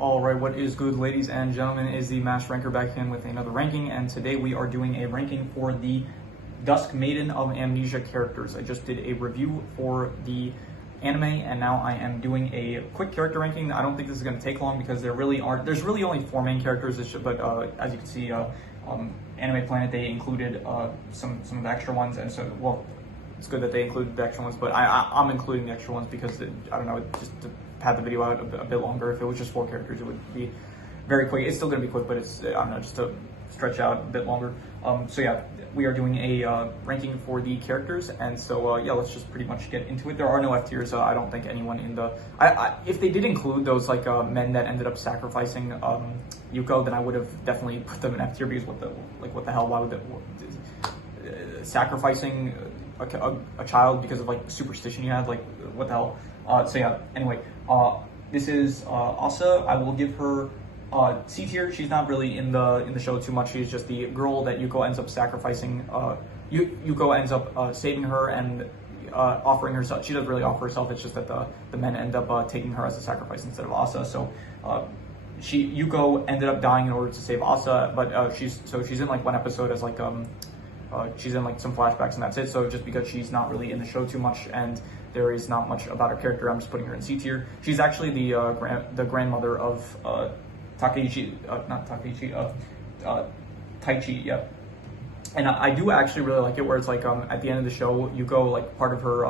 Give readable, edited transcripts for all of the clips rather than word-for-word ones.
Alright, what is good, ladies and gentlemen? Is the Master Ranker back in with another ranking, and today we are doing a ranking for the Dusk Maiden of Amnesia characters. I just did a review for the anime, and now I am doing a quick character ranking. I don't think this is going to take long because there's really only 4 main characters, but as you can see, Anime Planet, they included some of the extra ones, and so, well, it's good that they included the extra ones, but I'm including the extra ones because, I don't know, just to pad the video out a bit longer. If it was just 4 characters, it would be very quick. It's still going to be quick, but it's, I don't know, just to stretch out a bit longer. So yeah, we are doing a ranking for the characters, and so yeah, let's just pretty much get into it. There are no F tiers, so I don't think anyone in the... if they did include those, like, men that ended up sacrificing Yuko, then I would have definitely put them in F tier, because what the hell, why would they... sacrificing a child because of, like, superstition you had, like, what the hell? So yeah, anyway, this is Asa. I will give her C tier. She's not really in the show too much. She's just the girl that Yuko ends up sacrificing. Yuko ends up saving her and offering herself. She doesn't really offer herself. It's just that the men end up taking her as a sacrifice instead of Asa. So Yuko ended up dying in order to save Asa, but she's in like one episode as like she's in like some flashbacks and that's it. So just because she's not really in the show too much and there is not much about her character, I'm just putting her in C tier. She's actually the grandmother of Taichi, yeah. And I do actually really like it where it's like at the end of the show, Yuko, like, part of her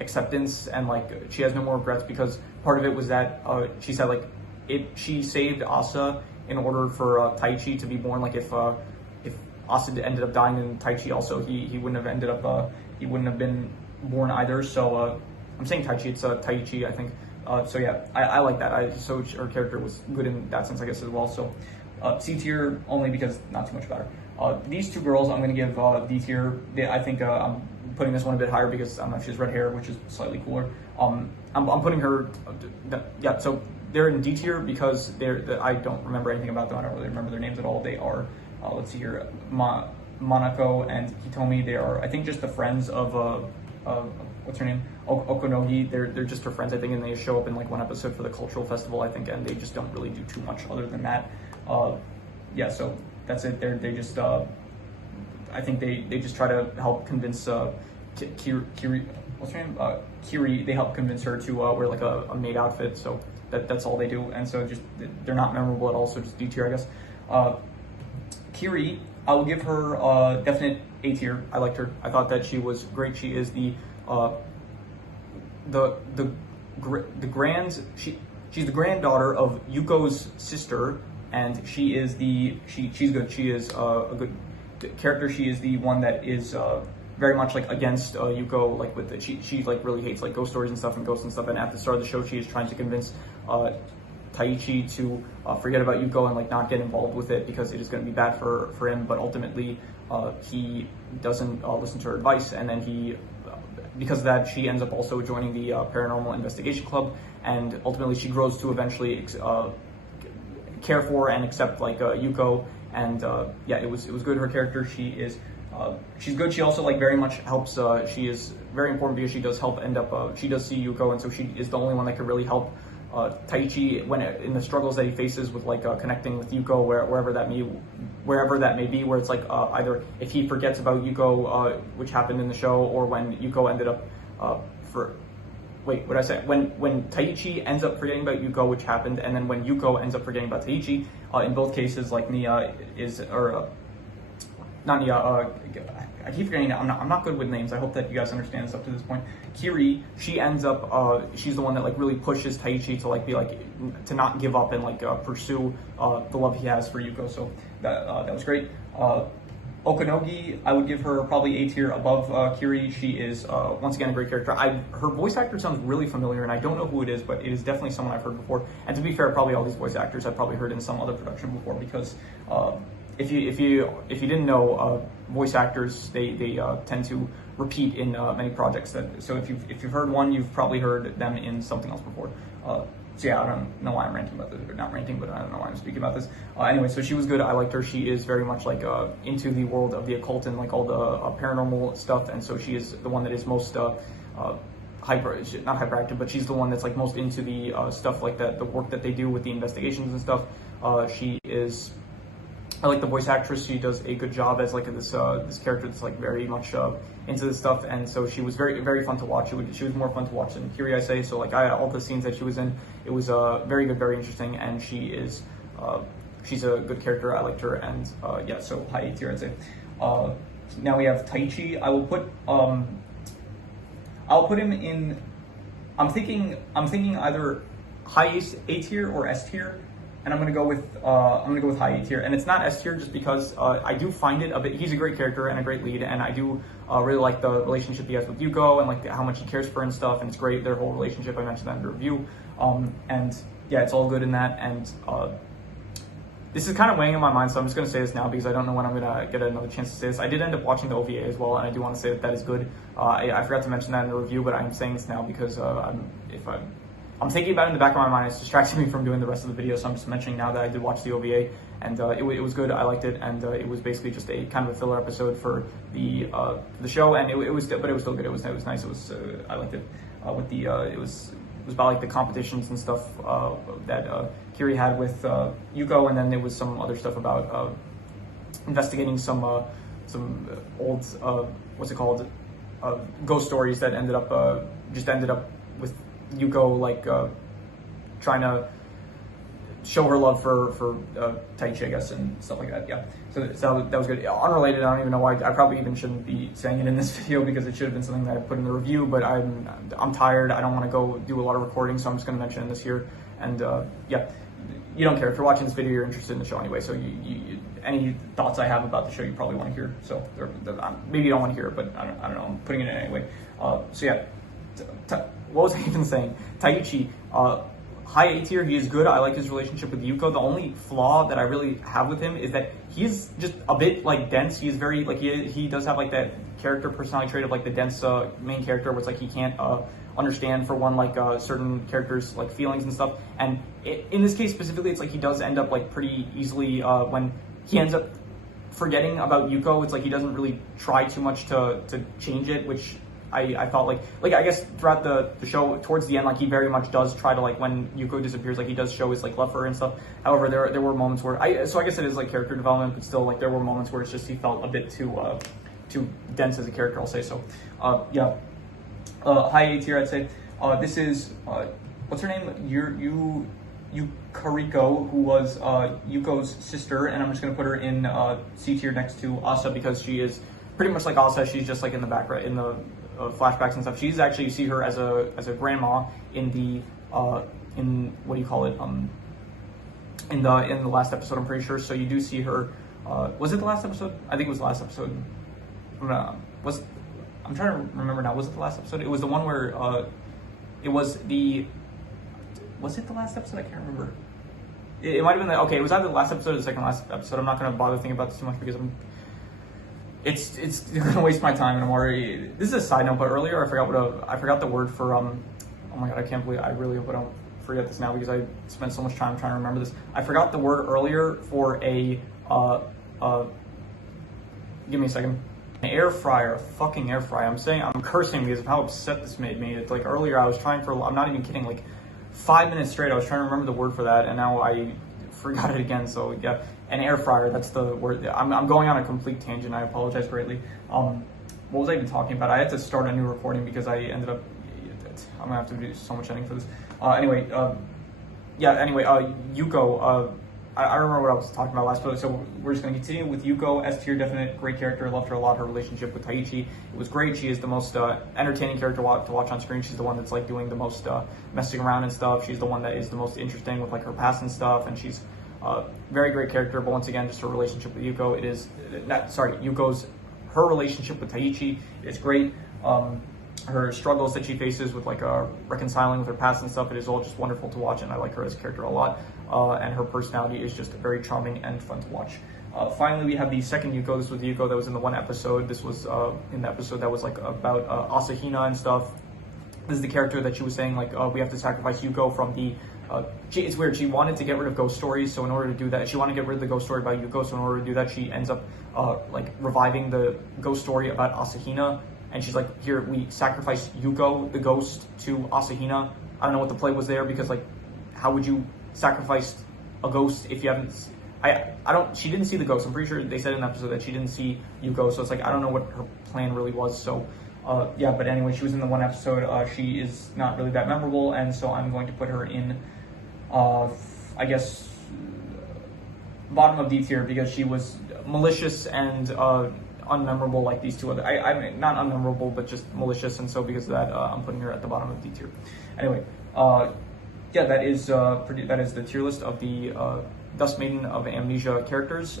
acceptance and like she has no more regrets, because part of it was that she said like she saved Asa in order for Taichi to be born. Like if Asa ended up dying and Taichi also, he wouldn't have ended up he wouldn't have been born either. So I'm saying Taichi, it's Taichi, I think. So yeah, I like that. So her character was good in that sense, I guess, as well. So C tier only because not too much about her. These 2 girls I'm going to give D tier. I think I'm putting this one a bit higher because I don't know, she has red hair, which is slightly cooler. I'm putting her, yeah, so they're in D tier because I don't remember anything about them. I don't really remember their names at all. They are, let's see here, Monako and Hitomi. They are, I think, just the friends of what's her name? Okonogi. They're just her friends, I think, and they show up in like one episode for the cultural festival, I think, and they just don't really do too much other than that. Yeah, so that's it. They just I think they just try to help convince Kiri, what's her name? Kiri. They help convince her to wear like a maid outfit. So that's all they do, and so just they're not memorable at all. So just D tier, I guess. Kiri, I will give her definite A tier. I liked her. I thought that she was great. She is she's the granddaughter of Yuko's sister, and she is she's good. She is a good character. She is the one that is very much like against Yuko, like with she like really hates like ghost stories and stuff and ghosts and stuff. And at the start of the show, she is trying to convince Taichi to forget about Yuko and like not get involved with it because it is going to be bad for him. But ultimately, he doesn't listen to her advice, and then because of that, she ends up also joining the Paranormal Investigation Club, and ultimately she grows to eventually care for and accept like Yuko. And yeah, it was good. Her character, she's good. She also like very much helps. She is very important because she does help end up. She does see Yuko, and so she is the only one that could really help Taichi in the struggles that he faces with like connecting with Yuko, wherever that may be, where it's like either if he forgets about Yuko, which happened in the show, or when Yuko ended up when Taichi ends up forgetting about Yuko, which happened, and then when Yuko ends up forgetting about Taichi, in both cases, like Nia not Nia, I keep forgetting. I'm not good with names. I hope that you guys understand this up to this point. Kiri, she ends up, she's the one that like really pushes Taichi to like be like to not give up and like pursue the love he has for Yuko. So that was great. Okonogi, I would give her probably A tier above Kiri. She is once again a great character. Her voice actor sounds really familiar, and I don't know who it is, but it is definitely someone I've heard before. And to be fair, probably all these voice actors I've probably heard in some other production before, because if you didn't know, voice actors they tend to repeat in many projects. So if you've heard one, you've probably heard them in something else before. So yeah, I don't know why I'm ranting about this, or not ranting, but I don't know why I'm speaking about this. Anyway, so she was good. I liked her. She is very much like into the world of the occult and like all the paranormal stuff, and so she is the one that is most not hyperactive, but she's the one that's like most into the stuff like that, the work that they do with the investigations and stuff. She is, I like the voice actress. She does a good job as like this character that's like very much into this stuff, and so she was very fun to watch. She was more fun to watch than Kiri, I say. So like all the scenes that she was in, it was very good, very interesting, and she's a good character. I liked her, and yeah, so high A tier, I'd say. Now we have Taichi. I'll put him in. I'm thinking either high A tier or S tier, and I'm gonna go with high A tier. And it's not S tier just because I do find it a bit. He's a great character and a great lead, and I do really like the relationship he has with Yuko and like how much he cares for her and stuff. And it's great, their whole relationship. I mentioned that in the review. And yeah, it's all good in that. And this is kind of weighing in my mind, so I'm just going to say this now because I don't know when I'm going to get another chance to say this. I did end up watching the OVA as well, and I do want to say that that is good. I forgot to mention that in the review, but I'm saying this now because I'm thinking about it in the back of my mind. It's distracting me from doing the rest of the video, so I'm just mentioning now that I did watch the OVA, and it was good. I liked it, and it was basically just a kind of a filler episode for the show, and it was still good. It was nice. I liked it. It was about like the competitions and stuff that Kiri had with Yuko, and then there was some other stuff about investigating some old what's it called, ghost stories that ended up with Yuko like trying to show her love for Taichi, I guess, and stuff like that. Yeah, so that was good. Unrelated, I don't even know why. I probably even shouldn't be saying it in this video because it should have been something that I put in the review, but I'm tired. I don't want to go do a lot of recording, so I'm just going to mention this here. And yeah, you don't care. If you're watching this video, you're interested in the show anyway, so you any thoughts I have about the show, you probably want to hear. So maybe you don't want to hear it, but I don't know. I'm putting it in anyway. So yeah, what was I even saying? Taichi. High A tier, he is good. I like his relationship with Yuko. The only flaw that I really have with him is that he's just a bit like dense. He's very like he does have like that character personality trait of like the dense main character, where it's like he can't understand for one like certain characters like feelings and stuff. And in this case specifically, it's like he does end up like pretty easily when he ends up forgetting about Yuko. It's like he doesn't really try too much to change it, which I thought like I guess throughout the show towards the end, like he very much does try to, like when Yuko disappears, like he does show his like love for her and stuff. However, there were moments where I guess it is like character development, but still like there were moments where it's just he felt a bit too dense as a character, I'll say. So yeah, high A tier, I'd say. This is what's her name? Yukariko, who was Yuko's sister, and I'm just gonna put her in C tier next to Asa because she is pretty much like Asa. She's just like in the background in the flashbacks and stuff. She's actually, you see her as a grandma in the in what do you call it, in the last episode, I'm pretty sure. So you do see her. Was it the last episode? I think it was the last episode. I'm trying to remember now. Was it the last episode? It was the one where was it the last episode? I can't remember. It might have been okay. It was either the last episode or the second last episode. I'm not going to bother thinking about this too much because it's gonna waste my time, and I'm already. This is a side note, but earlier I forgot the word for oh my god, I can't believe I really hope I don't forget this now because I spent so much time trying to remember this. I forgot the word earlier for a give me a second. An air fryer, a fucking air fryer. I'm cursing because of how upset this made me. It's like earlier I was trying for, I'm not even kidding, like 5 minutes straight I was trying to remember the word for that, and now I forgot it again. So yeah, an air fryer, that's the word. I'm going on a complete tangent, I apologize greatly. What was I even talking about? I had to start a new recording because I ended up, I'm gonna have to do so much editing for this. Anyway, Yuko, I remember what I was talking about last episode, so we're just going to continue with Yuko. S tier, definite, great character, loved her a lot. Her relationship with Taichi, it was great. She is the most entertaining character to watch on screen. She's the one that's like doing the most messing around and stuff. She's the one that is the most interesting with like her past and stuff, and she's very great character. But once again, just her relationship with Yuko, her relationship with Taichi is great. Her struggles that she faces with like reconciling with her past and stuff, it is all just wonderful to watch, and I like her as a character a lot. And her personality is just very charming and fun to watch. Finally, we have the second Yuko. This was the Yuko that was in the one episode. This was in the episode that was like about Asahina and stuff. This is the character that she was saying like we have to sacrifice Yuko from the. It's weird. She wanted to get rid of ghost stories, so in order to do that, she wanted to get rid of the ghost story about Yuko. So in order to do that, she ends up like reviving the ghost story about Asahina. and she's like, here, we sacrificed Yuko, the ghost, to Asahina. I don't know what the play was there, because like, how would you sacrifice a ghost if you haven't? She didn't see the ghost. I'm pretty sure they said in the episode that she didn't see Yuko, so it's like, I don't know what her plan really was. So yeah, but anyway, she was in the one episode. She is not really that memorable, and so I'm going to put her in, I guess, bottom of D tier, because she was malicious and unmemorable like these two other. I mean, not unmemorable, but just malicious, and so because of that, I'm putting her at the bottom of D tier. Anyway, yeah, that is the tier list of the Dusk Maiden of Amnesia characters.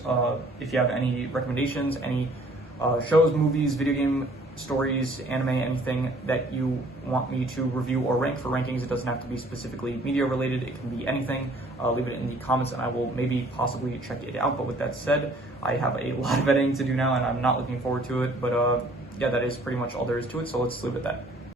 If you have any recommendations, any shows, movies, video game stories, anime, anything that you want me to review or rank for rankings, it doesn't have to be specifically media related, it can be anything. Leave it in the comments and I will maybe possibly check it out. But with that said, I have a lot of editing to do now and I'm not looking forward to it, but yeah, that is pretty much all there is to it, so let's leave it at that.